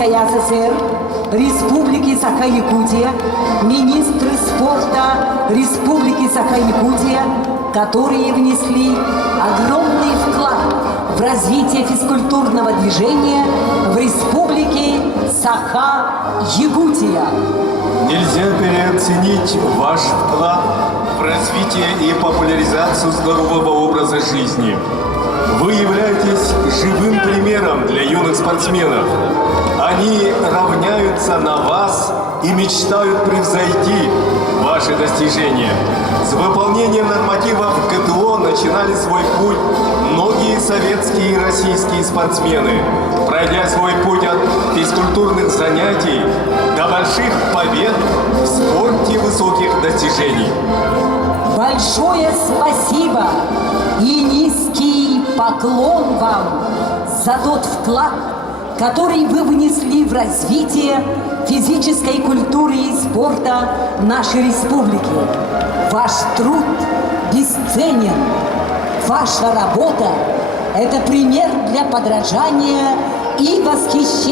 Советской ССР, Республики Саха-Якутия, министры спорта Республики Саха-Якутия, которые внесли огромный вклад в развитие физкультурного движения в Республике Саха-Якутия. Нельзя переоценить ваш вклад в развитие и популяризацию здорового образа жизни. Вы являетесь живым примером для юных спортсменов. Они равняются на вас и мечтают превзойти ваши достижения. С выполнением нормативов ГТО начинали свой путь многие советские и российские спортсмены, пройдя свой путь от физкультурных занятий до больших побед в спорте высоких достижений. Большое спасибо и низкий поклон вам за тот вклад, который вы внесли в развитие физической культуры и спорта нашей республики. Ваш труд бесценен. Ваша работа – это пример для подражания и восхищения.